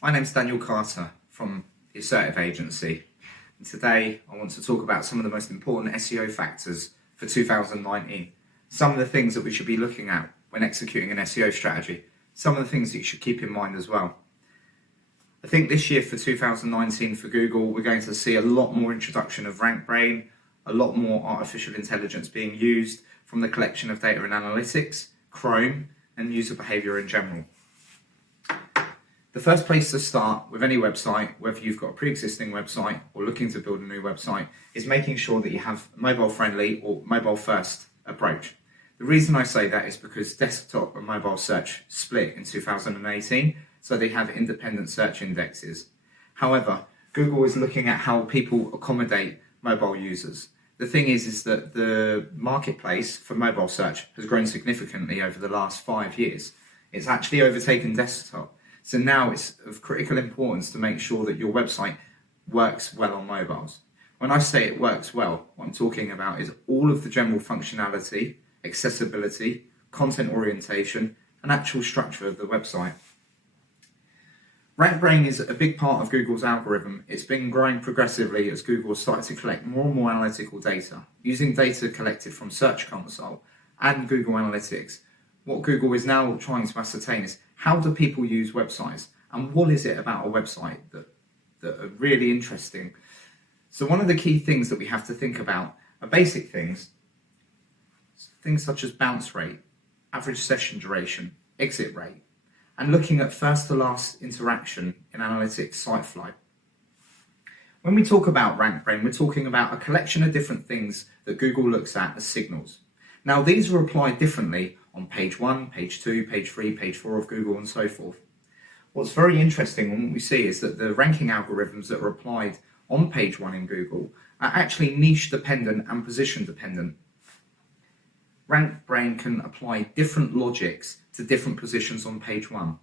My name's Daniel Carter from the Assertive Agency, and today I want to talk about some of the most important SEO factors for 2019. Some of the things that we should be looking at when executing an SEO strategy, some of the things that you should keep in mind as well. I think this year for 2019 for Google, we're going to see a lot more introduction of RankBrain, a lot more artificial intelligence being used from the collection of data and analytics, Chrome, and user behavior in general. The first place to start with any website, whether you've got a pre-existing website or looking to build a new website, is making sure that you have a mobile-friendly or mobile-first approach. The reason I say that is because desktop and mobile search split in 2018, so they have independent search indexes. However, Google is looking at how people accommodate mobile users. The thing is that the marketplace for mobile search has grown significantly over the last 5 years. It's actually overtaken desktop. So now it's of critical importance to make sure that your website works well on mobiles. When I say it works well, what I'm talking about is all of the general functionality, accessibility, content orientation, and actual structure of the website. RankBrain is a big part of Google's algorithm. It's been growing progressively as Google has started to collect more and more analytical data. Using data collected from Search Console and Google Analytics, what Google is now trying to ascertain is how do people use websites and what is it about a website that are really interesting. So one of the key things that we have to think about are basic things such as bounce rate, average session duration, exit rate, and looking at first to last interaction in analytics site flow. When we talk about RankBrain, we're talking about a collection of different things that Google looks at as signals. Now these are applied differently on page 1, page 2, page 3, page 4 of Google and so forth. What's very interesting and what we see is that the ranking algorithms that are applied on page 1 in Google are actually niche dependent and position dependent. RankBrain can apply different logics to different positions on page 1.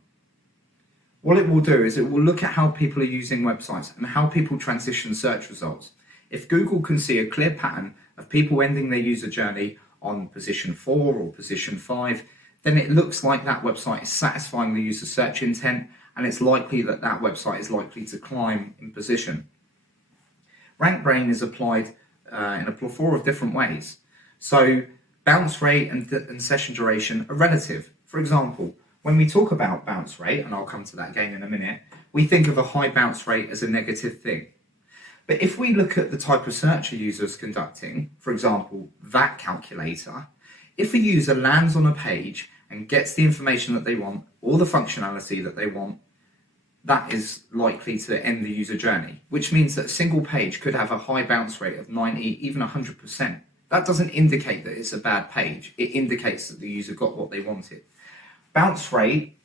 What it will do is it will look at how people are using websites and how people transition search results. If Google can see a clear pattern of people ending their user journey on position 4 or position 5, then it looks like that website is satisfying the user search intent and it's likely that that website is likely to climb in position. RankBrain is applied in a plethora of different ways. So bounce rate and session duration are relative. For example, when we talk about bounce rate, and I'll come to that again in a minute, we think of a high bounce rate as a negative thing. But if we look at the type of search a user is conducting, for example, that calculator, if a user lands on a page and gets the information that they want or the functionality that they want, that is likely to end the user journey, which means that a single page could have a high bounce rate of 90, even 100%. That doesn't indicate that it's a bad page. It indicates that the user got what they wanted. Bounce rate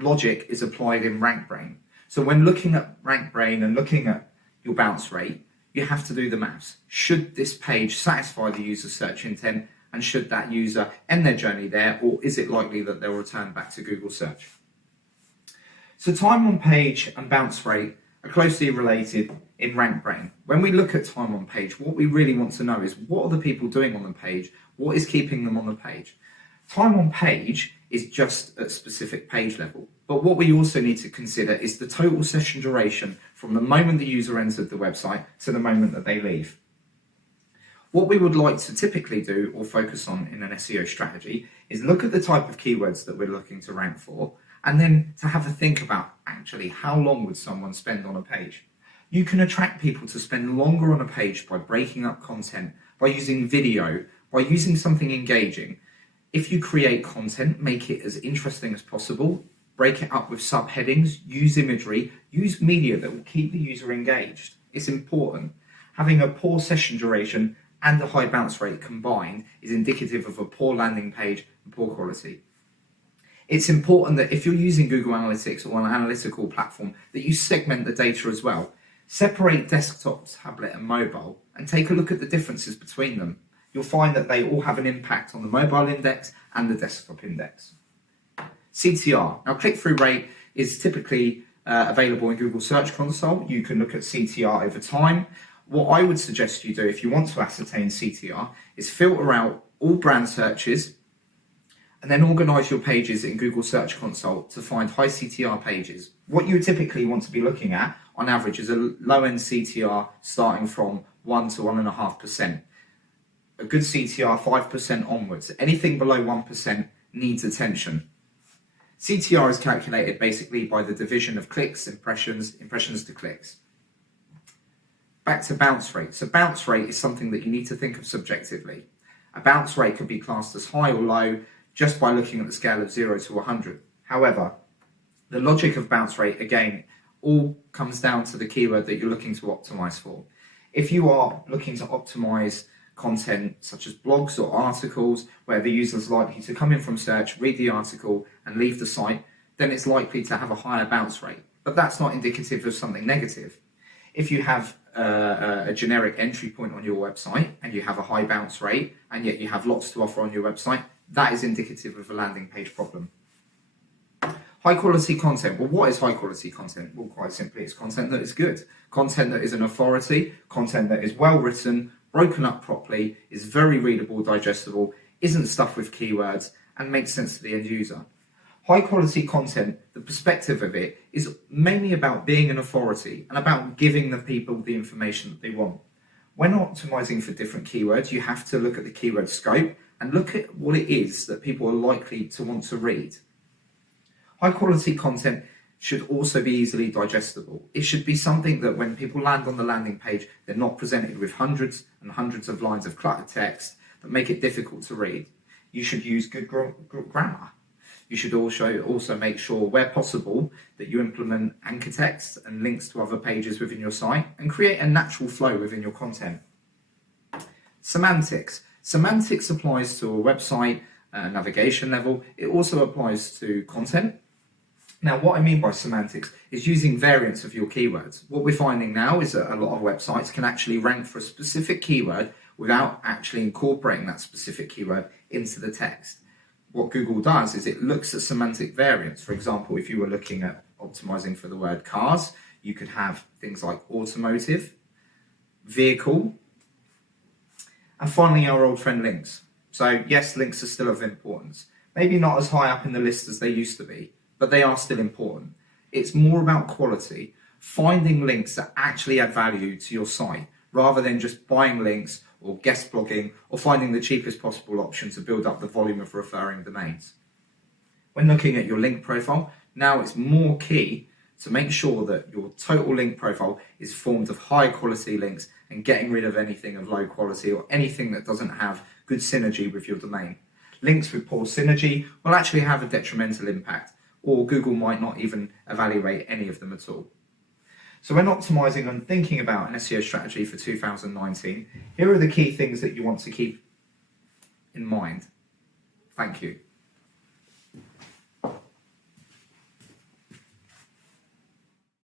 logic is applied in RankBrain. So when looking at RankBrain and looking at your bounce rate, you have to do the maths. Should this page satisfy the user search intent and should that user end their journey there, or is it likely that they'll return back to Google search? So time on page and bounce rate are closely related in RankBrain. When we look at time on page, what we really want to know is what are the people doing on the page? What is keeping them on the page? Time on page is just at specific page level. But what we also need to consider is the total session duration from the moment the user entered the website to the moment that they leave. What we would like to typically do or focus on in an SEO strategy is look at the type of keywords that we're looking to rank for, and then to have a think about actually how long would someone spend on a page. You can attract people to spend longer on a page by breaking up content, by using video, by using something engaging. If you create content, make it as interesting as possible, break it up with subheadings, use imagery, use media that will keep the user engaged. It's important. Having a poor session duration and a high bounce rate combined is indicative of a poor landing page and poor quality. It's important that if you're using Google Analytics or an analytical platform, that you segment the data as well. Separate desktop, tablet and mobile and take a look at the differences between them. You'll find that they all have an impact on the mobile index and the desktop index. CTR. Now click-through rate is typically available in Google Search Console. You can look at CTR over time. What I would suggest you do if you want to ascertain CTR is filter out all brand searches And then organize your pages in Google Search Console to find high CTR pages. What you typically want to be looking at on average is a low-end CTR starting from 1 to 1.5%. A good CTR 5% onwards. Anything below 1% needs attention. CTR is calculated basically by the division of clicks, impressions to clicks. Back to bounce rate. So bounce rate is something that you need to think of subjectively. A bounce rate could be classed as high or low just by looking at the scale of 0 to 100. However, the logic of bounce rate, again, all comes down to the keyword that you're looking to optimize for. If you are looking to optimize content such as blogs or articles where the user is likely to come in from search, read the article and leave the site, then it's likely to have a higher bounce rate. But that's not indicative of something negative. If you have a generic entry point on your website and you have a high bounce rate and yet you have lots to offer on your website, that is indicative of a landing page problem. High quality content. Well, what is high quality content? Well, quite simply, it's content that is good. Content that is an authority, content that is well written, broken up properly, is very readable, digestible, isn't stuffed with keywords, and makes sense to the end user. High quality content, the perspective of it is mainly about being an authority and about giving the people the information that they want. When optimizing for different keywords, you have to look at the keyword scope and look at what it is that people are likely to want to read. High quality content should also be easily digestible. It should be something that when people land on the landing page, they're not presented with hundreds and hundreds of lines of cluttered text that make it difficult to read. You should use good grammar. You should also make sure, where possible, that you implement anchor text and links to other pages within your site and create a natural flow within your content. Semantics. Semantics applies to a website navigation level. It also applies to content. Now, what I mean by semantics is using variants of your keywords. What we're finding now is that a lot of websites can actually rank for a specific keyword without actually incorporating that specific keyword into the text. What Google does is it looks at semantic variants. For example, if you were looking at optimizing for the word cars, you could have things like automotive, vehicle, and finally our old friend links. So yes, links are still of importance. Maybe not as high up in the list as they used to be, but they are still important. It's more about quality, finding links that actually add value to your site, rather than just buying links or guest blogging or finding the cheapest possible option to build up the volume of referring domains. When looking at your link profile, now it's more key to make sure that your total link profile is formed of high quality links and getting rid of anything of low quality or anything that doesn't have good synergy with your domain. Links with poor synergy will actually have a detrimental impact, or Google might not even evaluate any of them at all. So when optimizing and thinking about an SEO strategy for 2019, here are the key things that you want to keep in mind. Thank you.